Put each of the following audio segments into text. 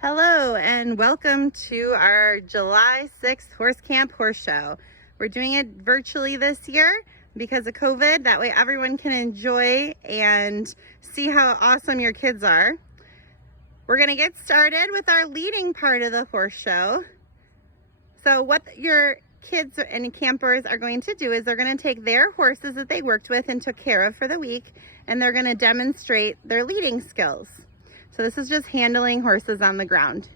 Hello and welcome to our July 6th Horse Camp Horse Show. We're doing it virtually this year because of COVID. That way everyone can enjoy and see how awesome your kids are. We're going to get started with our leading part of the horse show. So what your kids and campers are going to do is they're going to take their horses that they worked with and took care of for the week, and they're going to demonstrate their leading skills. So this is just handling horses on the ground.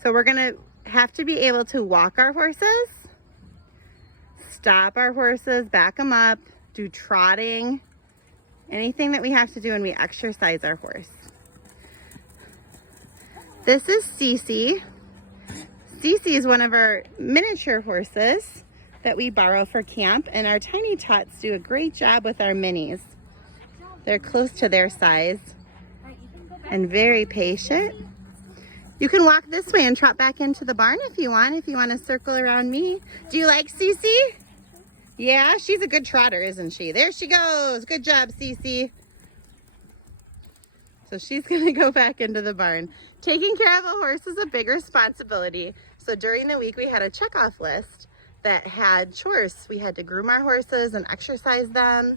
So we're gonna have to be able to walk our horses, stop our horses, back them up, do trotting, anything that we have to do when we exercise our horse. This is Cece. Cece is one of our miniature horses that we borrow for camp, and our tiny tots do a great job with our minis. They're close to their size and very patient. You can walk this way and trot back into the barn if you want to circle around me. Do you like Cece? Yeah, she's a good trotter, isn't she? There she goes. Good job, Cece. So she's gonna go back into the barn. Taking care of a horse is a big responsibility. So during the week we had a checkoff list that had chores. We had to groom our horses and exercise them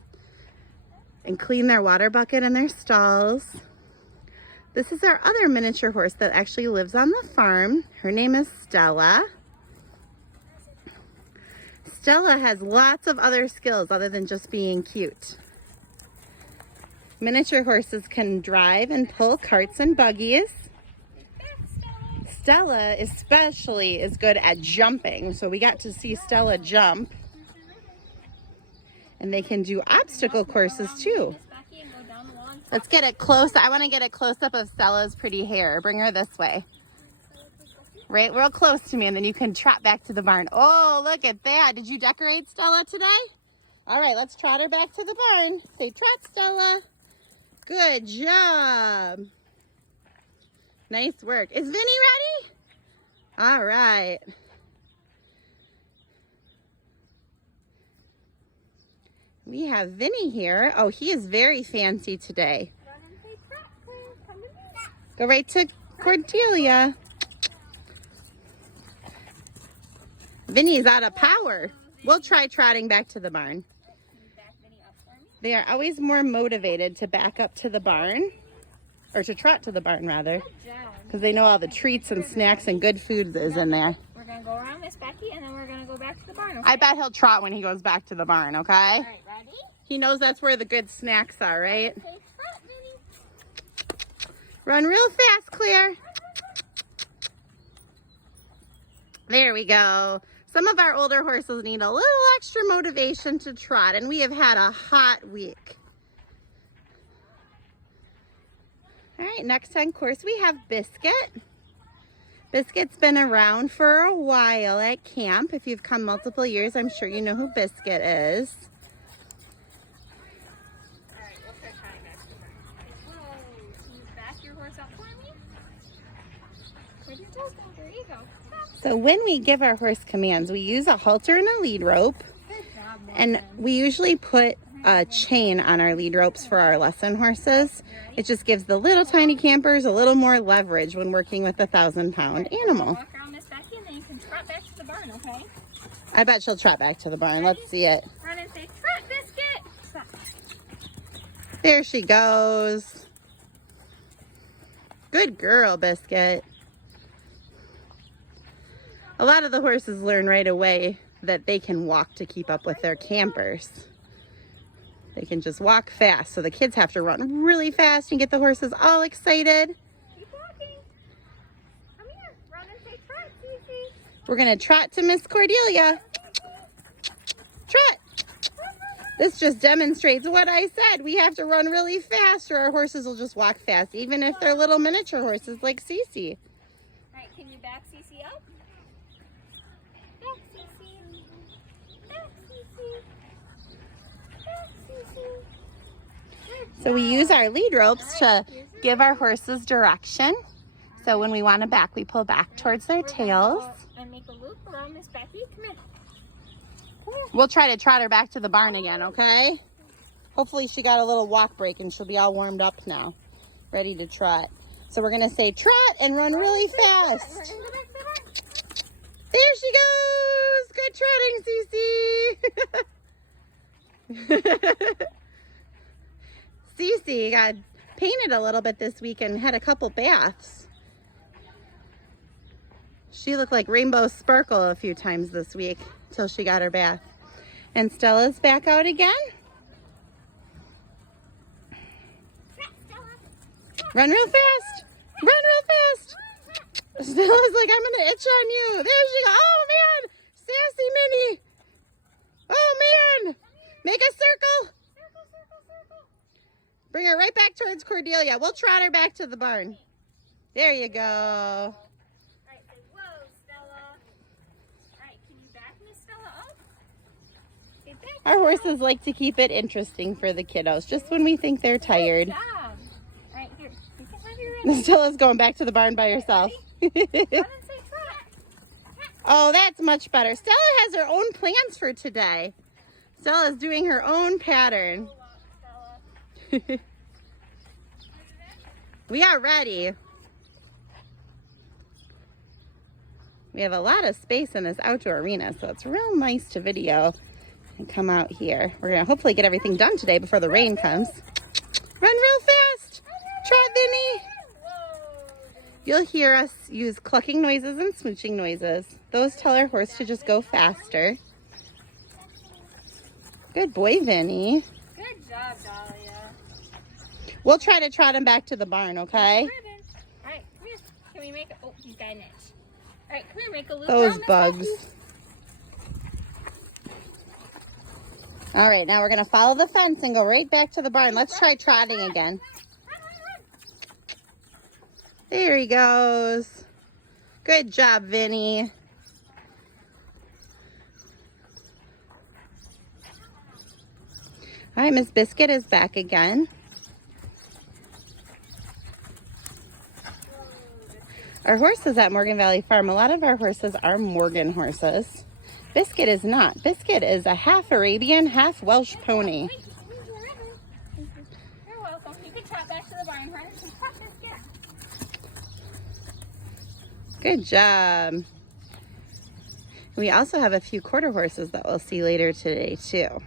and clean their water bucket and their stalls. This is our other miniature horse that actually lives on the farm. Her name is Stella. Stella has lots of other skills other than just being cute. Miniature horses can drive and pull carts and buggies. Stella especially is good at jumping, so we got to see Stella jump. And they can do obstacle courses too. Let's get it close. I want to get a close-up of Stella's pretty hair. Bring her this way. Right real close to me, and then you can trot back to the barn. Oh, look at that. Did you decorate Stella today? All right, let's trot her back to the barn. Say, trot, Stella. Good job. Nice work. Is Vinny ready? All right. We have Vinny here. Oh, he is very fancy today. Go right to Cordelia. Vinny's out of power. We'll try trotting back to the barn. They are always more motivated to back up to the barn, or to trot to the barn rather, because they know all the treats and snacks and good food is in there. We're going to go around Miss Becky, and then we're going to go back to the barn, okay? I bet he'll trot when he goes back to the barn, okay? All right, ready? He knows that's where the good snacks are, right? Okay, trot, Vinny. Run real fast, Claire. There we go. Some of our older horses need a little extra motivation to trot, and we have had a hot week. All right, next on course we have Biscuit. Biscuit's been around for a while at camp. If you've come multiple years, I'm sure you know who Biscuit is. All right, we'll start trotting back to the barn. Whoa, can you back your horse up for me? Where'd your toes go? There you go. So when we give our horse commands, we use a halter and a lead rope. Good job, And we usually put a chain on our lead ropes for our lesson horses. It just gives the little tiny campers a little more leverage when working with a 1,000-pound animal. Walk around Miss Becky, and then you can trot back to the barn, okay? I bet she'll trot back to the barn. Let's see it. Run and say, trot, Biscuit. Stop. There she goes. Good girl, Biscuit. A lot of the horses learn right away that they can walk to keep up with their campers. They can just walk fast, so the kids have to run really fast and get the horses all excited. Keep walking. Come here. Run and say, trot, Cece. We're gonna trot to Miss Cordelia. Trot. This just demonstrates what I said. We have to run really fast or our horses will just walk fast, even if they're little miniature horses like Cece. All right, can you back Cece up? Back, Cece. Back, Cece. Back, Cece. So we use our lead ropes to give our horses direction. So when we want to back, we pull back towards their tails. And make a loop around Miss Becky. Come here. We'll try to trot her back to the barn again, okay? Hopefully she got a little walk break and she'll be all warmed up now, ready to trot. So we're gonna say trot and run really fast. We're gonna go back to the barn. There she goes. Good trotting, Cece. Cece got painted a little bit this week and had a couple baths. She looked like Rainbow Sparkle a few times this week till she got her bath. And Stella's back out again. Run real fast. Run real fast. Stella's like, I'm gonna itch on you. There she goes. Oh man, sassy Minnie. Oh man, make a circle. Bring her right back towards Cordelia. We'll trot her back to the barn. There you go. All right, say whoa, Stella. All right, can you back Miss Stella up? Okay, back. Our horses like to keep it interesting for the kiddos, just when we think they're tired. Good job. All right, here. You can have your ribbon. Stella's going back to the barn by herself. Run and say trot. Oh, that's much better. Stella has her own plans for today. Stella's doing her own pattern. Hold on, Stella. We are ready. We have a lot of space in this outdoor arena, so it's real nice to video and come out here. We're gonna hopefully get everything done today before the rain comes. Run real fast. Trot, Vinny. You'll hear us use clucking noises and smooching noises. Those tell our horse to just go faster. Good boy, Vinny. Good job, Dahlia. We'll try to trot him back to the barn, okay? Ribbon. All right, come here. Can we make a... Oh, he's got an itch. All right, come here, make a loop Those around this bugs. puppy. All right, now we're gonna follow the fence and go right back to the barn. Let's try trotting again. Run, run, run. There he goes. Good job, Vinny. All right, Miss Biscuit is back again. Our horses at Morgan Valley Farm, a lot of our horses are Morgan horses. Biscuit is not. Biscuit is a half Arabian, half Welsh pony. Wait, here's your ribbon. You're welcome. You can trot back to the barn, honey. Trot this, get. Good job. We also have a few quarter horses that we'll see later today too.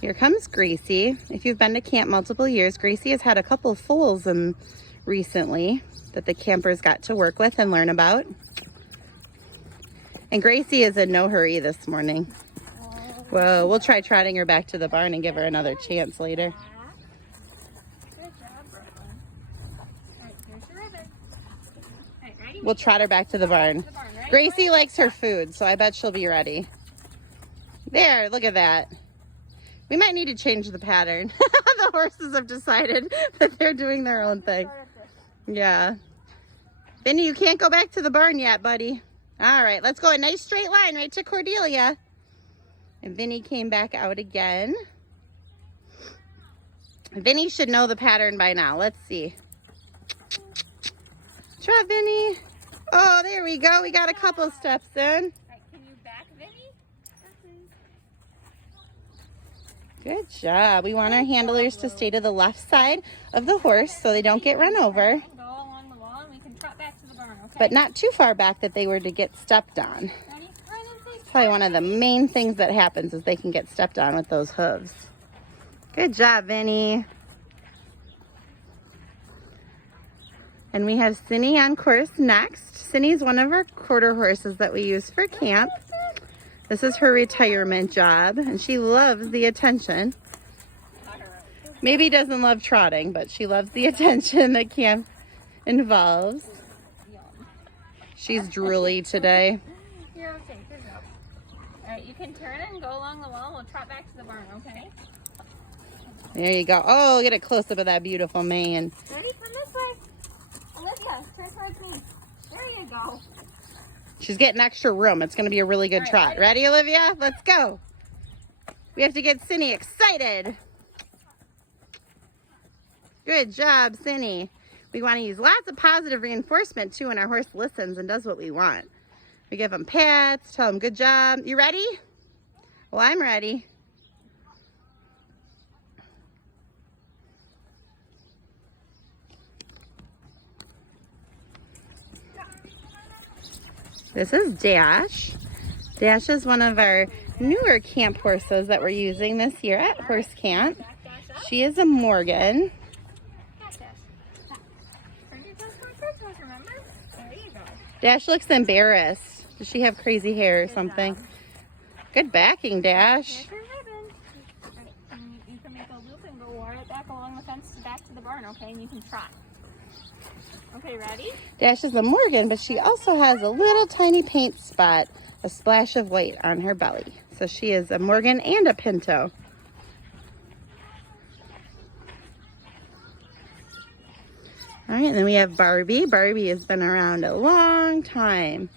Here comes Gracie. If you've been to camp multiple years, Gracie has had a couple of foals recently that the campers got to work with and learn about. And Gracie is in no hurry this morning. Well, we'll try trotting her back to the barn and give her another chance later. Good job, Brooklyn. All right, here's your ribbon. All right, ready? We'll trot her back to the barn. Ready? Gracie likes her food, so I bet she'll be ready. There, look at that. We might need to change the pattern. The horses have decided that they're doing their own thing. Yeah. Vinny, you can't go back to the barn yet, buddy. All right, let's go a nice straight line right to Cordelia. And Vinny came back out again. Vinny should know the pattern by now. Let's see. Trot, Vinny. Oh, there we go. We got a couple steps in. All right, can you back Vinny? Good job. We want our handlers to stay to the left side of the horse so they don't get run over, Go along the wall and we can trot back to the barn, okay? but not too far back that they were to get stepped on. Ready? Run and say Probably one of the main things that happens is they can get stepped on with those hooves. Good job, Vinny. And we have Cindy on course next. Cindy's one of our quarter horses that we use for camp. This is her retirement job, and she loves the attention. Maybe doesn't love trotting, but she loves the attention that camp involves. She's drooly today. You're okay. Good job. All right, you can turn and go along the wall. We'll trot back to the barn, okay? There you go. Oh, get a close-up of that beautiful mane. Ready? Come this way. Olivia, turn towards me. There you go. She's getting extra room. It's going to be a really good All right, trot. Ready, Olivia? Let's go. We have to get Cindy excited. Good job, Cindy. We want to use lots of positive reinforcement, too, when our horse listens and does what we want. We give them pats, tell them good job. You ready? Well, I'm ready. This is Dash. Dash is one of our newer camp horses that we're using this year at horse camp. Back, Dash up. She is a Morgan. Back, Dash. Back. Turn your toes towards her toes, remember? There you go. Dash looks embarrassed. Does she have crazy hair or Good something? job. Good backing, Dash. Here's your ribbon. Right, and you can make a loop and go right back along the fence back to the barn, okay? And you can trot. Okay, ready? Dash is a Morgan, but she also has a little tiny paint spot, a splash of white on her belly. So she is a Morgan and a Pinto. All right, and then we have Barbie. Barbie has been around a long time.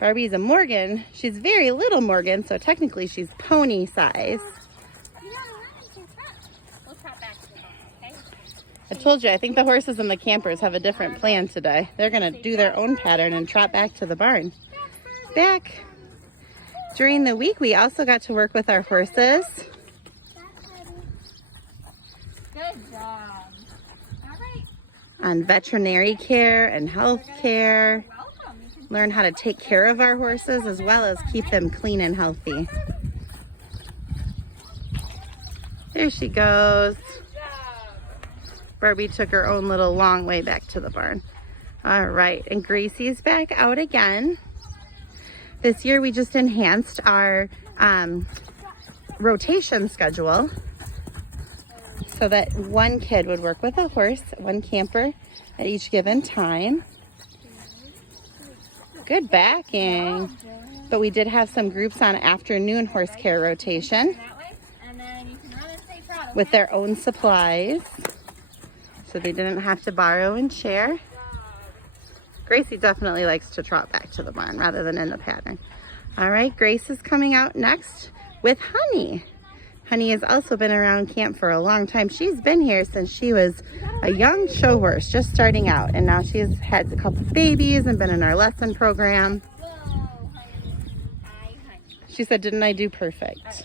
Barbie is a Morgan. She's very little Morgan, so technically she's pony size. You gotta run and trot. We'll trot back to the barn, okay? I told you, I think the horses and the campers have a different plan today. They're gonna do their own pattern and trot back to the barn. Back. During the week, we also got to work with our horses. Good job. All right. On veterinary care and health care. Welcome. You can Learn how to take care of our horses as well as keep them clean and healthy. There she goes. Good job. Barbie took her own little long way back to the barn. All right, and Gracie's back out again. This year we just enhanced our rotation schedule so that one kid would work with a horse, one camper at each given time. Good backing. But we did have some groups on afternoon horse care rotation That way, and then you can run and stay trot. with their own supplies. So they didn't have to borrow and share. Gracie definitely likes to trot back to the barn rather than in the pattern. All right, Grace is coming out next with Honey. Honey has also been around camp for a long time. She's been here since she was a young show horse, just starting out. And now she's had a couple babies and been in our lesson program. Whoa, honey. Hi, honey. She said, didn't I do perfect? Back,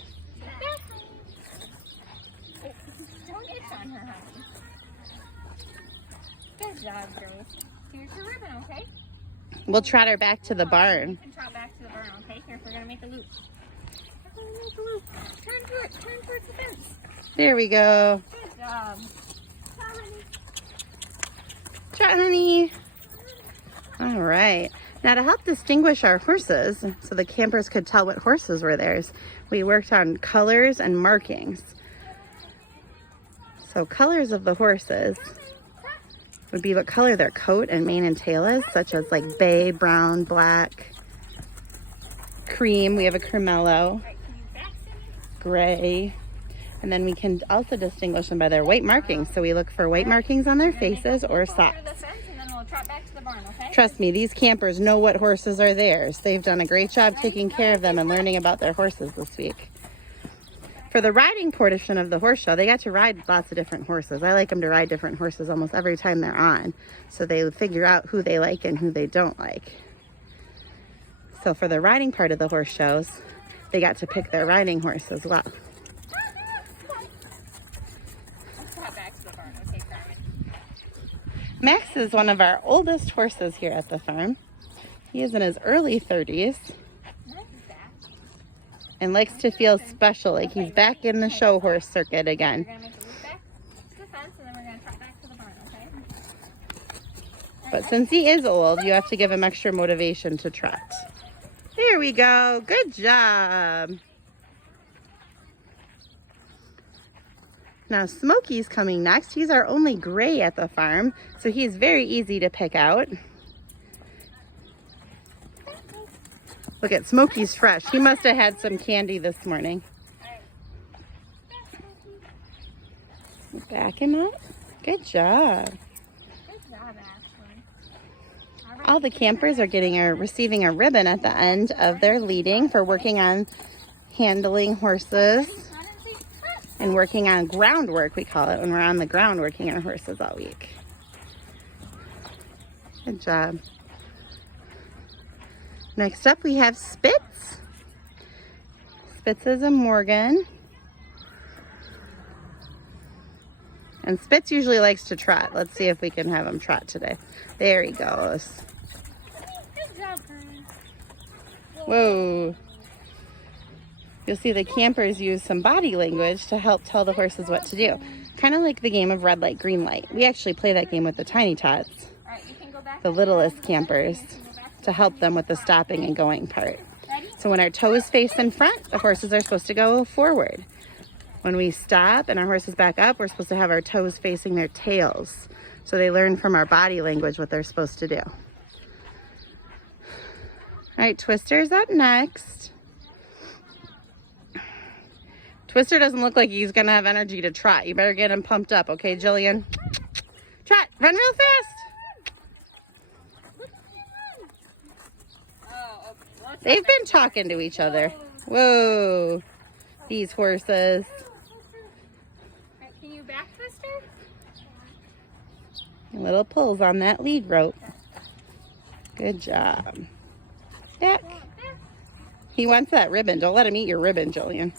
honey. Don't itch on her, honey. Good job, Grace. Here's your ribbon, okay? We'll trot her back to the You barn. can trot back to the barn, okay? Here, we're gonna make a loop. We're gonna make a loop. Turn towards the fence. There we go. Good job. Trot, honey. Trot, Honey. All right. Now to help distinguish our horses, so the campers could tell what horses were theirs, we worked on colors and markings. So colors of the horses would be what color their coat and mane and tail is, such as like bay, brown, black, cream. We have a cremello, Right, can you back sit? gray. And then we can also distinguish them by their white markings. So we look for white markings on their faces or Over socks. the fence, and then we'll trot back to the barn, okay? Trust me, these campers know what horses are theirs. They've done a great job taking care of them and learning about their horses this week. For the riding portion of the horse show, they got to ride lots of different horses. I like them to ride different horses almost every time they're on. So they figure out who they like and who they don't like. So for the riding part of the horse shows, they got to pick their riding horse as well. Let's trot back to the barn, okay, Carmen? Max is one of our oldest horses here at the farm. He is in his early 30s Nice back. and likes to feel special, like he's back in the show horse circuit again. We're gonna make a loop back to the fence, and then we're gonna trot back to the barn, okay? But since he is old, you have to give him extra motivation to trot. There we go. Good job. Now Smokey's coming next. He's our only gray at the farm, so he's very easy to pick out. Look at Smokey's fresh. He must have had some candy this morning. Back him up. Good job. Good job, Ashley. All right. All the campers are receiving a ribbon at the end of their leading for working on handling horses Run and say, "Trot." and working on groundwork, we call it, when we're on the ground working our horses all week. Good job. Next up we have Spitz. Spitz is a Morgan. And Spitz usually likes to trot. Let's see if we can have him trot today. There he goes. Good job, Carmen. Whoa. You'll see the campers use some body language to help tell the horses what to do. Kind of like the game of red light, green light. We actually play that game with the tiny tots, the littlest campers, to help them with the stopping and going part. So when our toes face in front, the horses are supposed to go forward. When we stop and our horses back up, we're supposed to have our toes facing their tails. So they learn from our body language what they're supposed to do. All right, Twister's up next. Twister doesn't look like he's gonna have energy to trot. You better get him pumped up, okay, Jillian? Trot, run real fast. They've been talking to each other. Whoa, these horses. Can you back, Twister? Little pulls on that lead rope. Good job. Back. He wants that ribbon. Don't let him eat your ribbon, Jillian.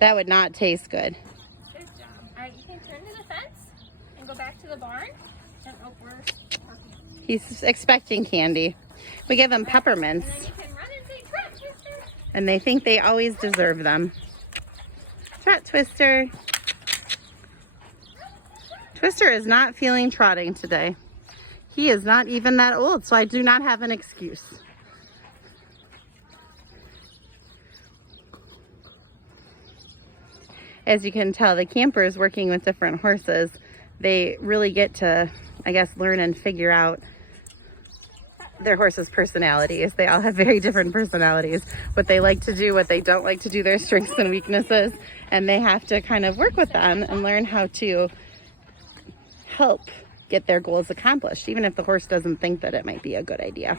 That would not taste good. Good job. All right, you can turn to the fence and go back to the barn. And He's expecting candy. We give him peppermints. And then you can run and say, "Trot, Twister." And they think they always deserve them. Trot, Twister. Twister is not feeling trotting today. He is not even that old, so I do not have an excuse. As you can tell, the campers working with different horses, they really get to, I guess, learn and figure out their horses' personalities. They all have very different personalities, what they like to do, what they don't like to do, their strengths and weaknesses, and they have to kind of work with them and learn how to help get their goals accomplished, even if the horse doesn't think that it might be a good idea.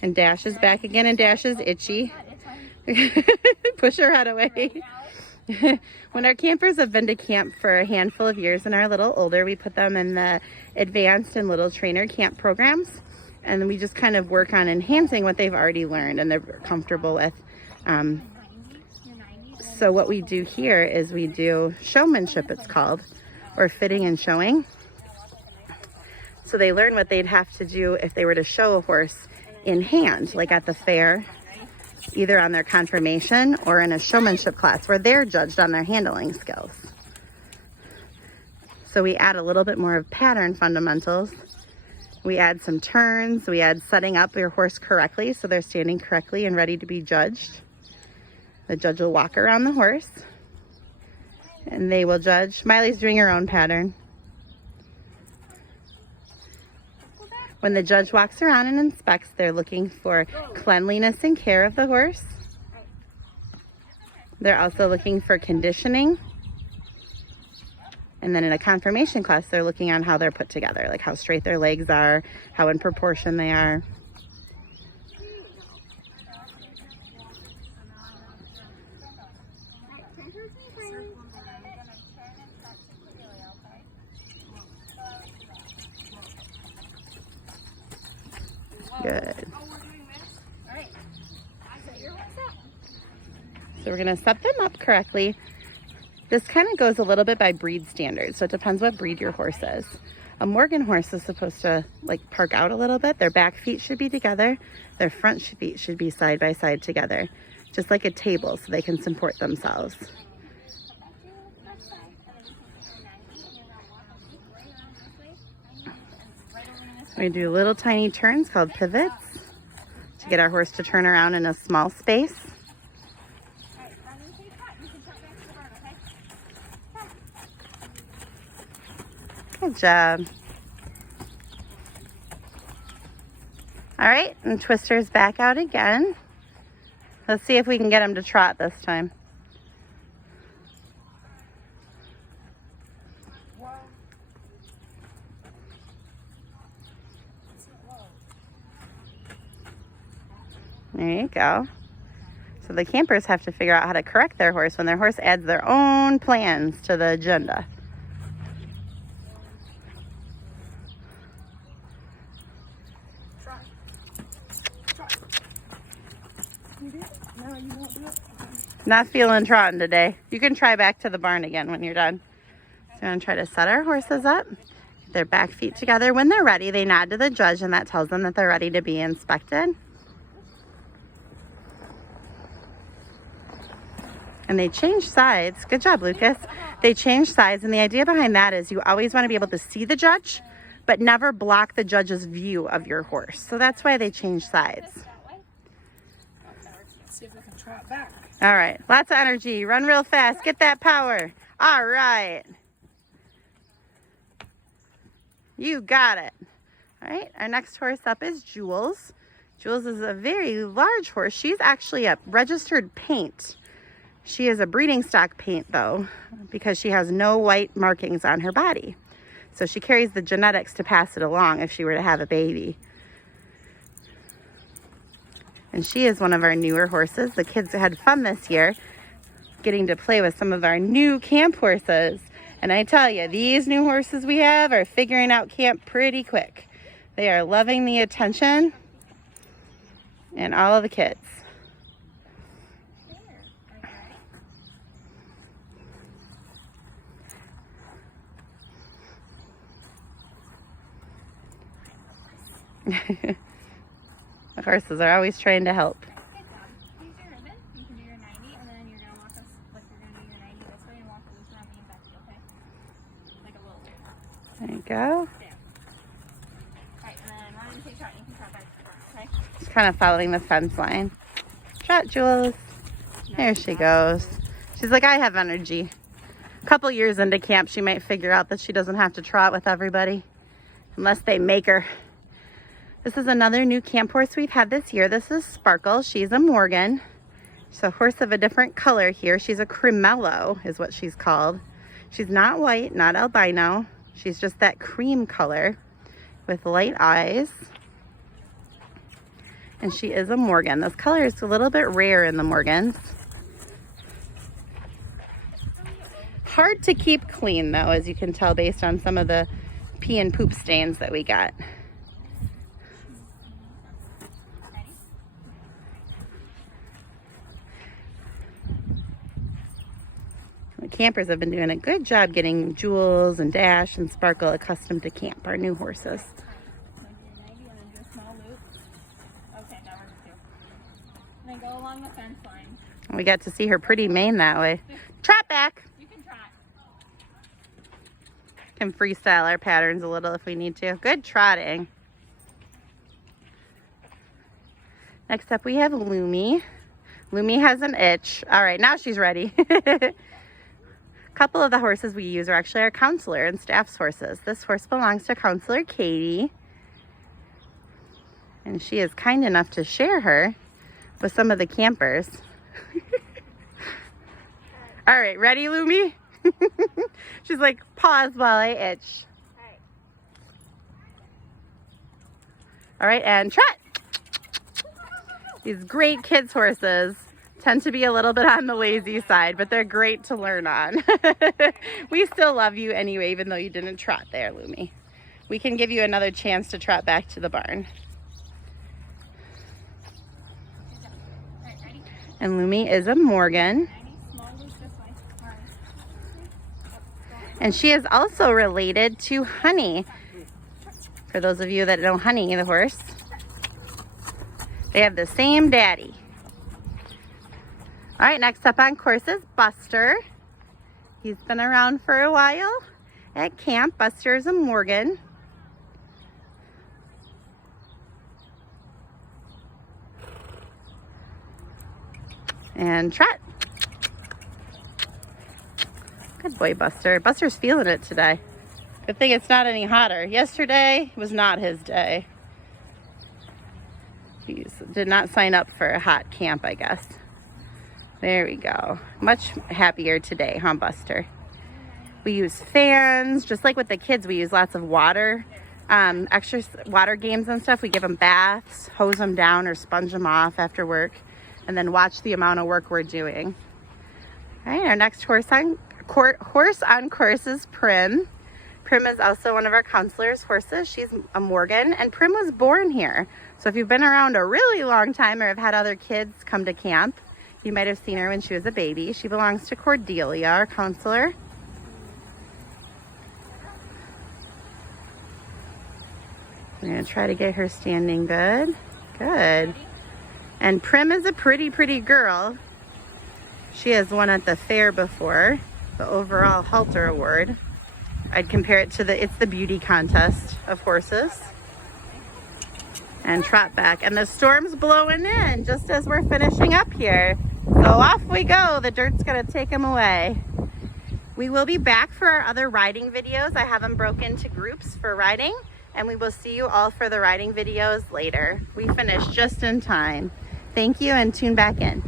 And Dash is back again, and Dash is itchy. Push her head away. When our campers have been to camp for a handful of years and are a little older, we put them in the advanced and little trainer camp programs, and we just kind of work on enhancing what they've already learned and they're comfortable with. So what we do here is we do showmanship, it's called, or fitting and showing. So they learn what they'd have to do if they were to show a horse in hand, like at the fair, either on their confirmation or in a showmanship class where they're judged on their handling skills. So we add a little bit more of pattern fundamentals. We add some turns. We add setting up your horse correctly so they're standing correctly and ready to be judged. The judge will walk around the horse and they will judge. Miley's doing her own pattern. When the judge walks around and inspects, they're looking for cleanliness and care of the horse. They're also looking for conditioning. And then in a confirmation class, they're looking on how they're put together, like how straight their legs are, how in proportion they are. Good. So we're going to set them up correctly. This kind of goes a little bit by breed standards, so it depends what breed your horse is. A Morgan horse is supposed to like park out a little bit. Their back feet should be together. Their front feet should be side by side together, just like a table so they can support themselves. We do little tiny turns called pivots to get our horse to turn around in a small space. Good job. All right, and Twister's back out again. Let's see if we can get him to trot this time. There you go. So the campers have to figure out how to correct their horse when their horse adds their own plans to the agenda. Not feeling trotting today. You can try back to the barn again when you're done. So I'm going to try to set our horses up. Get their back feet together. When they're ready, they nod to the judge, and that tells them that they're ready to be inspected. And they change sides. Good job, Lucas. They change sides, and the idea behind that is you always want to be able to see the judge, but never block the judge's view of your horse. So that's why they change sides. Let's see if we can try it back. All right, lots of energy. Run real fast. Get that power. All right. You got it. All right, our next horse up is Jules. Jules is a very large horse. She's actually a registered paint. She is a breeding stock paint though, because she has no white markings on her body. So she carries the genetics to pass it along if she were to have a baby. And she is one of our newer horses. The kids had fun this year getting to play with some of our new camp horses. And I tell you, these new horses we have are figuring out camp pretty quick. They are loving the attention and all of the kids. The horses are always trying to help. Good job. Use your ribbon. You can do your 90, and then you're going to walk us like you're going to do your 90 this way and walk a loose around me and back, okay? Like a little loop. There you go. There. Alright, and then run and take trot. You can trot back to the front, okay? She's kind of following the fence line. Trot, Jules. There she goes. She's like, I have energy. A couple years into camp, she might figure out that she doesn't have to trot with everybody unless they make her. This is another new camp horse we've had this year. This is Sparkle. She's a Morgan. She's a horse of a different color here. She's a cremello is what she's called. She's not white, not albino. She's just that cream color with light eyes. And she is a Morgan. This color is a little bit rare in the Morgans. Hard to keep clean though, as you can tell based on some of the pee and poop stains that we got. The campers have been doing a good job getting Jules and Dash and Sparkle accustomed to camp, our new horses. Okay, that works too. And then go along the fence line. We got to see her pretty mane that way. Trot back. You can trot. Can freestyle our patterns a little if we need to. Good trotting. Next up we have Lumi. Lumi has an itch. All right, now she's ready. A couple of the horses we use are actually our counselor and staff's horses. This horse belongs to Counselor Katie. And she is kind enough to share her with some of the campers. All right, ready, Lumi? She's like, pause while I itch. All right, and trot. These great kids horses tend to be a little bit on the lazy side, but they're great to learn on. We still love you anyway, even though you didn't trot there, Lumi. We can give you another chance to trot back to the barn. And Lumi is a Morgan. And she is also related to Honey. For those of you that know Honey, the horse, they have the same daddy. All right, next up on course is Buster. He's been around for a while at camp. Buster is a Morgan. And trot. Good boy, Buster. Buster's feeling it today. Good thing it's not any hotter. Yesterday was not his day. He did not sign up for a hot camp, I guess. There we go. Much happier today, huh, Buster? We use fans, just like with the kids, we use lots of water, extra water games and stuff. We give them baths, hose them down or sponge them off after work, and then watch the amount of work we're doing. All right, our next horse on course is Prim. Prim is also one of our counselor's horses. She's a Morgan, and Prim was born here. So if you've been around a really long time or have had other kids come to camp, you might have seen her when she was a baby. She belongs to Cordelia, our counselor. I'm gonna try to get her standing good. Good. And Prim is a pretty girl. She has won at the fair before, the overall halter award. I'd compare it to it's the beauty contest of horses. And trot back. And the storm's blowing in just as we're finishing up here. So off we go. The dirt's gonna take them away. We will be back for our other riding videos. I have them broken into groups for riding, and we will see you all for the riding videos later. We finished just in time. Thank you, and tune back in.